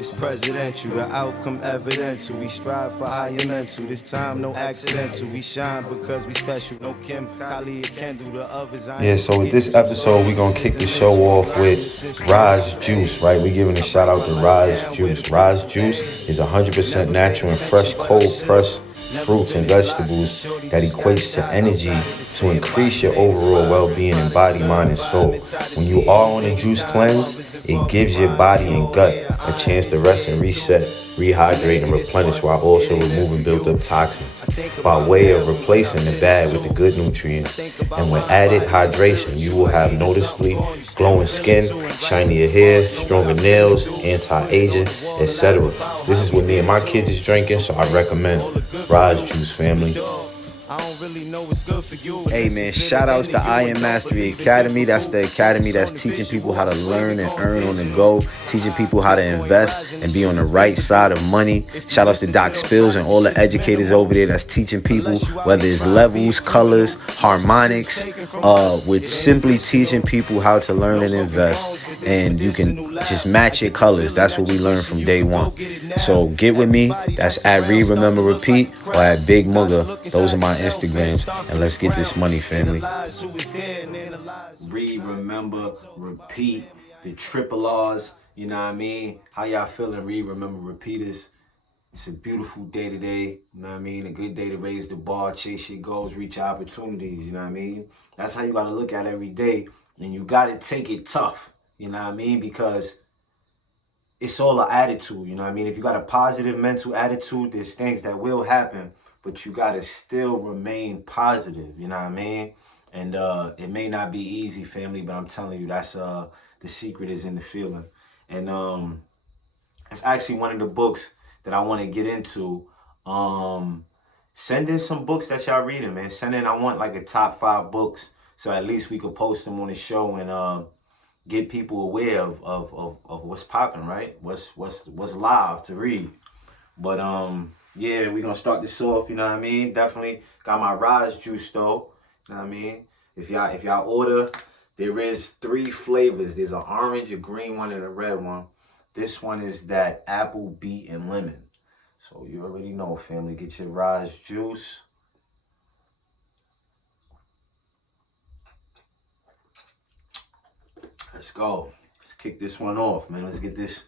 It's presidential, the outcome evidential. We strive for higher mental. This time, no accidental. We shine because we special. No Kim, Kali, or Kendall. The others, I Yeah, ain't so with forget this you. So episode, we're this gonna is kick the a show mental. off Divine with assist Raj creation. Juice, right? We're giving a I shout write out my to life Raj down with a Juice. Raj pencil. Juice is 100% Never paid natural and fresh, attention, but I cold should've. pressed Never fruits and finished logic. vegetables Shorty that just got equates to shot energy outside of the to sandbox. increase your It ain't a overall spot. well-being in Probably body, mind, good and soul. environment. Tired of When you are these on a niggas juice dying cleanse, mothers and it fathers gives your crying. body and Pure way gut to a iron chance is to rest and dead too. reset, And rehydrate, maybe and this replenish one, while it also ain't meant for removing you. built-up toxins I think by about way of now when we got replacing the kids bad with the too. good I nutrients. think about And with my added body and hydration, spirit you too. will I have needed something noticeably going, you still glowing feel it skin, too. Invite me shinier to hair, Mars, know what stronger I'm finna nails, do. Put it on anti-aging, the wall and laugh etc. about This how is we what me did and it my too. kids is drinking, so I recommend All the good for Raj you, Juice, family. dog. I don't really know what's good for you, but Hey listen man, to the shout outs end to of you I and Am don't Mastery believe in Academy. That's difficult. the academy Focus that's on the teaching people visual, how I to swear learn it and gon' earn on the vision. go, teaching people how to Bitcoin invest rising, and this be on shit the right invisible. side of money. If you Shout outs to listen to Doc them Spills and private all the shit, it's educators over minimal. there that's teaching people, Unless you out whether here it's trying to be a levels, criminal. colors, All the shit's harmonics, taken from us, with it ain't simply additional. teaching people how to learn No and broken invest. bones, but this And you can medicinal just loud. I match your get the colors. feeling That's what that we you learned wishing from you day could one. go get it now. So get with me. Everybody That's that's at around Read, starting to Remember, look like Repeat, a or crowd. at Big Gotta Mugga. look Those are inside my yourself and Instagrams. start And from the let's get this ground. money, family. Analyze who is there and analyze who is Read, not. remember, Ain't talking about repeat, family, I the ain't talking triple about R's. blood. You know what I mean? How y'all feeling? Read, remember, repeaters. It's a beautiful day today. You know what I mean? A good day to raise the bar, chase your goals, reach your opportunities. You know what I mean? That's how you got to look at every day. And you got to take it tough. You know what I mean? Because it's all an attitude. You know what I mean? If you got a positive mental attitude, there's things that will happen, but you got to still remain positive. You know what I mean? And it may not be easy, family, but I'm telling you, that's the secret is in the feeling. And it's actually one of the books that I want to get into. Um, Send in some books that y'all reading, man. Send in. I want like a top 5 books, so at least we could post them on the show and get people aware of what's popping, right? What's live to read. But yeah, we gonna start this off. You know what I mean? Definitely got my Rise juice though. You know what I mean? If y'all order, there is 3 flavors. There's an orange, a green one, and a red one. This one is that apple, beet, and lemon. So you already know, family. Get your Rise juice. Let's go. Let's kick this one off, man. Let's get this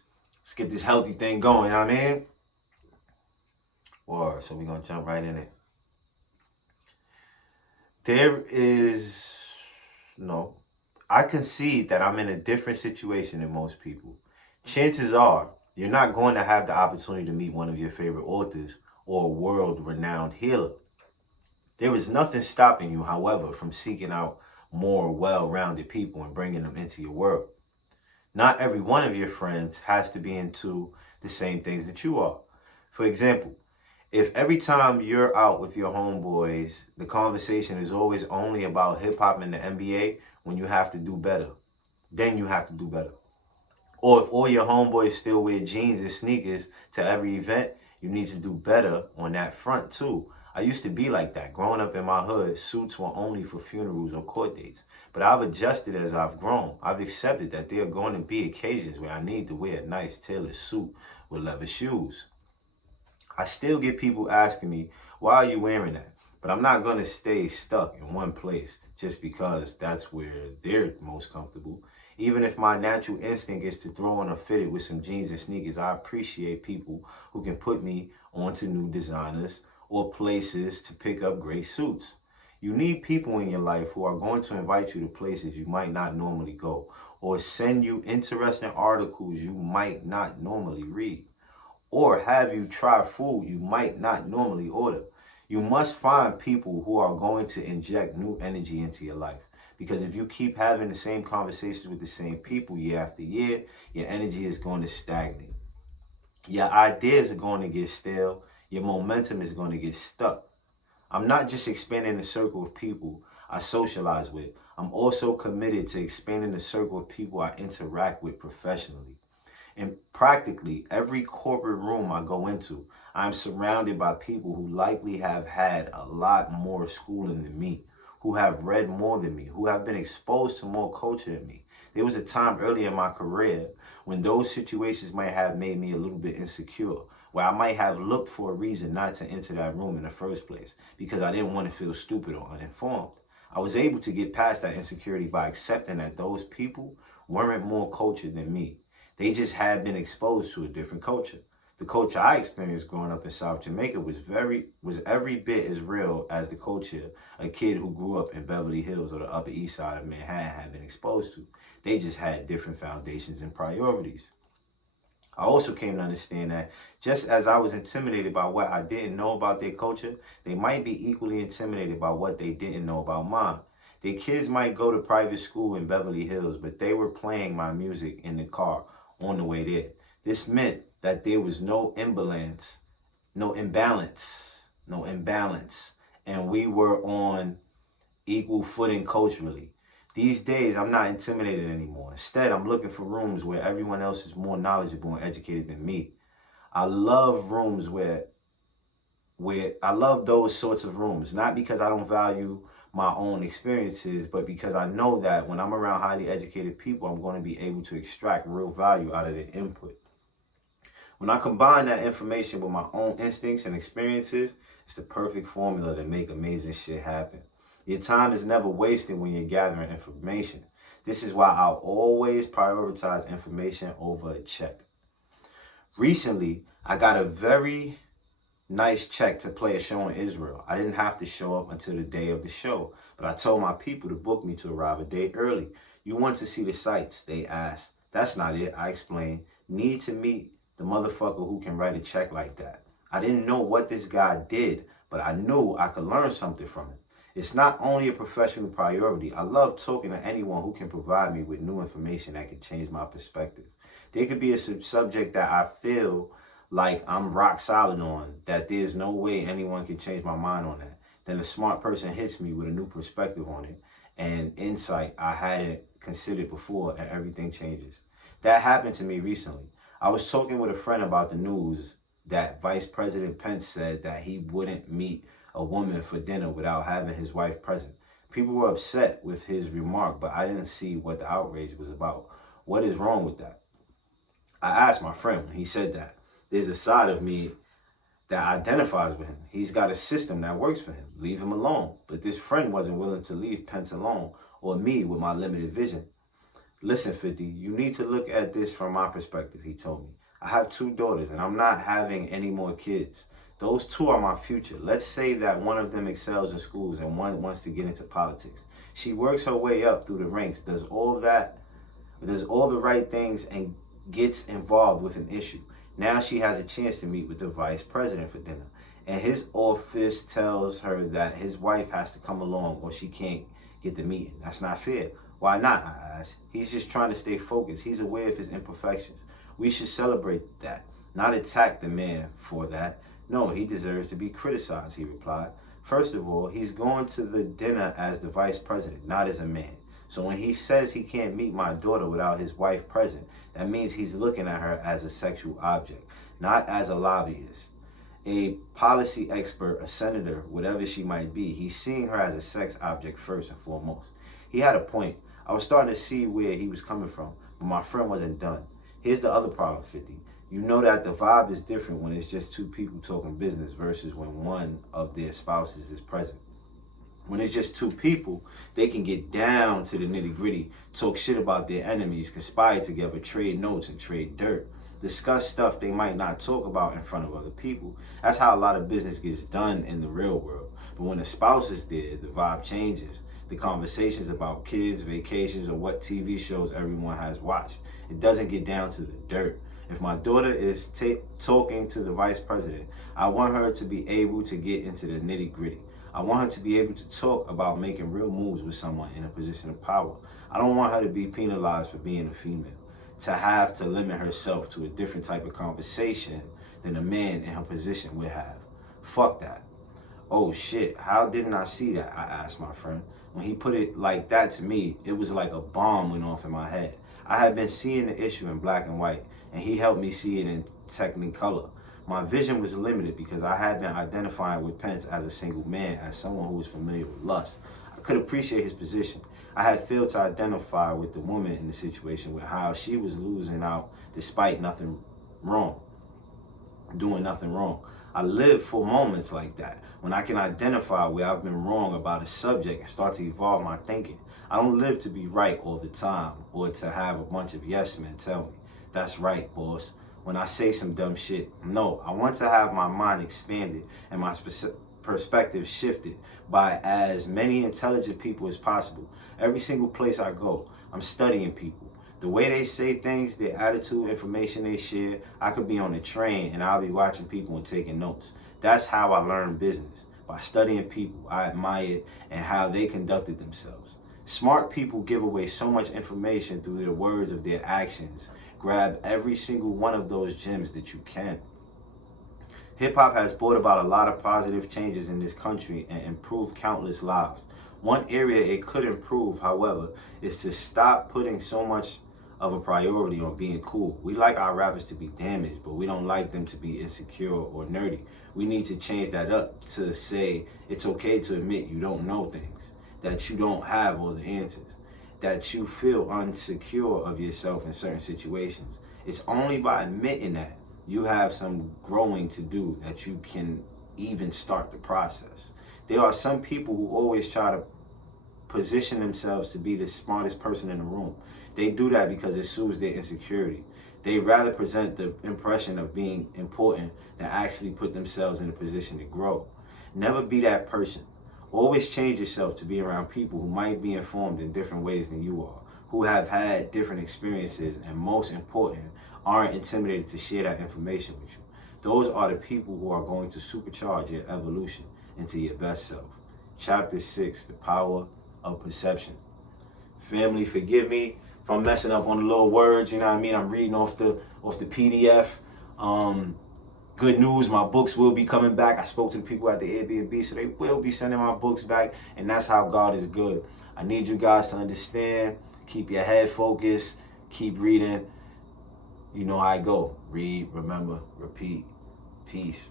healthy thing going. You know what I mean? Or so we gonna jump right in it. There is no. I concede that I'm in a different situation than most people. Chances are you're not going to have the opportunity to meet one of your favorite authors or a world renowned healer. There is nothing stopping you, however, from seeking out more well rounded people and bringing them into your world. Not every one of your friends has to be into the same things that you are. For example, if every time you're out with your homeboys, the conversation is always only about hip hop and the NBA, when you have to do better, then you have to do better. Or if all your homeboys still wear jeans and sneakers to every event, you need to do better on that front too. I used to be like that. Growing up in my hood, suits were only for funerals or court dates. But I've adjusted as I've grown. I've accepted that there are going to be occasions where I need to wear a nice tailored suit with leather shoes. I still get people asking me, why are you wearing that? But I'm not going to stay stuck in one place just because that's where they're most comfortable. Even if my natural instinct is to throw on a fitted with some jeans and sneakers, I appreciate people who can put me onto new designers or places to pick up great suits. You need people in your life who are going to invite you to places you might not normally go or send you interesting articles you might not normally read or have you try food you might not normally order. You must find people who are going to inject new energy into your life. Because if you keep having the same conversations with the same people year after year, your energy is going to stagnate. Your ideas are going to get stale. Your momentum is going to get stuck. I'm not just expanding the circle of people I socialize with. I'm also committed to expanding the circle of people I interact with professionally. In practically every corporate room I go into, I'm surrounded by people who likely have had a lot more schooling than me, who have read more than me, who have been exposed to more culture than me. There was a time early in my career when those situations might have made me a little bit insecure, where I might have looked for a reason not to enter that room in the first place because I didn't want to feel stupid or uninformed. I was able to get past that insecurity by accepting that those people weren't more cultured than me. They just had been exposed to a different culture. The culture I experienced growing up in South Jamaica was every bit as real as the culture a kid who grew up in Beverly Hills or the Upper East Side of Manhattan had been exposed to. They just had different foundations and priorities. I also came to understand that just as I was intimidated by what I didn't know about their culture, they might be equally intimidated by what they didn't know about mine. Their kids might go to private school in Beverly Hills, but they were playing my music in the car on the way there. This meant that there was no imbalance, and we were on equal footing culturally. These days, I'm not intimidated anymore. Instead, I'm looking for rooms where everyone else is more knowledgeable and educated than me. I love rooms where I love those sorts of rooms, not because I don't value my own experiences, but because I know that when I'm around highly educated people, I'm going to be able to extract real value out of their input. When I combine that information with my own instincts and experiences, it's the perfect formula to make amazing shit happen. Your time is never wasted when you're gathering information. This is why I'll always prioritize information over a check. Recently, I got a very nice check to play a show in Israel. I didn't have to show up until the day of the show, but I told my people to book me to arrive a day early. You want to see the sights? They asked. That's not it, I explained. Need to meet the motherfucker who can write a check like that. I didn't know what this guy did, but I knew I could learn something from him. It's not only a professional priority. I love talking to anyone who can provide me with new information that can change my perspective. There could be a subject that I feel like I'm rock solid on, that there's no way anyone can change my mind on that. Then a smart person hits me with a new perspective on it and insight I hadn't considered before, and everything changes. That happened to me recently. I was talking with a friend about the news that Vice President Pence said that he wouldn't meet a woman for dinner without having his wife present. People were upset with his remark, but I didn't see what the outrage was about. What is wrong with that? I asked my friend when he said that. There's a side of me that identifies with him. He's got a system that works for him. Leave him alone. But this friend wasn't willing to leave Pence alone, or me with my limited vision. Listen, 50, you need to look at this from my perspective, he told me. I have 2 daughters, and I'm not having any more kids. Those 2 are my future. Let's say that one of them excels in schools and one wants to get into politics. She works her way up through the ranks, does all the right things, and gets involved with an issue. Now she has a chance to meet with the vice president for dinner. And his office tells her that his wife has to come along or she can't get the meeting. That's not fair. Why not? I asked. He's just trying to stay focused. He's aware of his imperfections. We should celebrate that, not attack the man for that. No, he deserves to be criticized, he replied. First of all, he's going to the dinner as the vice president, not as a man. So when he says he can't meet my daughter without his wife present, that means he's looking at her as a sexual object, not as a lobbyist, a policy expert, a senator, whatever she might be. He's seeing her as a sex object first and foremost. He had a point. I was starting to see where he was coming from, but my friend wasn't done. Here's the other problem, 50. You know that the vibe is different when it's just 2 people talking business versus when one of their spouses is present. When it's just 2 people, they can get down to the nitty gritty, talk shit about their enemies, conspire together, trade notes, and trade dirt. Discuss stuff they might not talk about in front of other people. That's how a lot of business gets done in the real world. But when the spouse is there, the vibe changes. The conversations about kids, vacations, or what TV shows everyone has watched. It doesn't get down to the dirt. If my daughter is talking to the vice president, I want her to be able to get into the nitty gritty. I want her to be able to talk about making real moves with someone in a position of power. I don't want her to be penalized for being a female, to have to limit herself to a different type of conversation than a man in her position would have. Fuck that. Oh shit, how didn't I see that? I asked my friend. When he put it like that to me, it was like a bomb went off in my head. I had been seeing the issue in black and white, and he helped me see it in technicolor. My vision was limited because I had been identifying with Pence as a single man, as someone who was familiar with lust. I could appreciate his position. I had failed to identify with the woman in the situation with how she was losing out despite nothing wrong, doing nothing wrong. I live for moments like that when I can identify where I've been wrong about a subject and start to evolve my thinking. I don't live to be right all the time or to have a bunch of yes men tell me, that's right, boss, when I say some dumb shit. No, I want to have my mind expanded and my perspective shifted by as many intelligent people as possible. Every single place I go, I'm studying people. The way they say things, their attitude, information they share. I could be on a train and I'll be watching people and taking notes. That's how I learn business, by studying people I admired and how they conducted themselves. Smart people give away so much information through the words of their actions. Grab every single one of those gems that you can. Hip-hop has brought about a lot of positive changes in this country and improved countless lives. One area it could improve, however, is to stop putting so much of a priority on being cool. We like our rappers to be damaged, but we don't like them to be insecure or nerdy. We need to change that up to say it's okay to admit you don't know things, that you don't have all the answers, that you feel insecure of yourself in certain situations. It's only by admitting that you have some growing to do that you can even start the process. There are some people who always try to position themselves to be the smartest person in the room. They do that because it soothes their insecurity. They rather present the impression of being important than actually put themselves in a position to grow. Never be that person. Always change yourself to be around people who might be informed in different ways than you are, who have had different experiences, and most important, aren't intimidated to share that information with you. Those are the people who are going to supercharge your evolution into your best self. Chapter 6, the power of perception. Family, forgive me if I'm messing up on the little words, you know what I mean? I'm reading off the PDF. Good news, my books will be coming back. I spoke to the people at the Airbnb, so they will be sending my books back, and that's how God is good. I need you guys to understand, keep your head focused, keep reading. You know how I go. Read, remember, repeat. Peace.